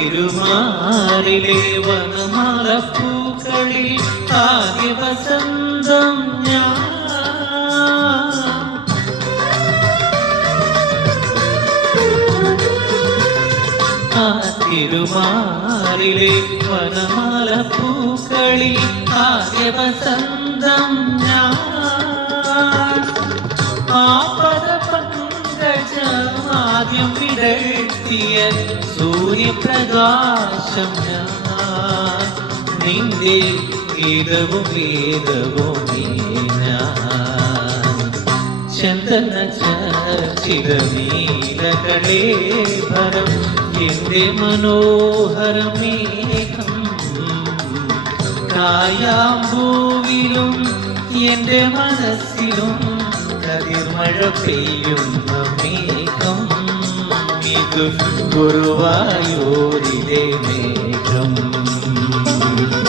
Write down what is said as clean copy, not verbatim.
തിരുമാറിലെ വനമാലപ്പൂക്കളിൽ ആദ്യ വസന്തം ഞാൻ. ആ തിരുമാറിലെ വനമാലപ്പൂക്കളിൽ ആദ്യ വസന്തം ഞാൻ. ആ പദപങ്കജമാദ്യം വിടർത്തിയ സൂര്യപ്രകാശം ഞാൻ. നിന്റെ ഗീതവും വേദവുമേ ഞാൻ. ചന്ദന ചർച്ചിതമീലകളേ ഭരം എന്റെ മനോഹരമേഘം. കായാമ്പൂവിലും എന്റെ മനസ്സിലും കതിർമഴ പെയ്യുന്ന മേഘം. ഇത് ഗുരുവായൂരി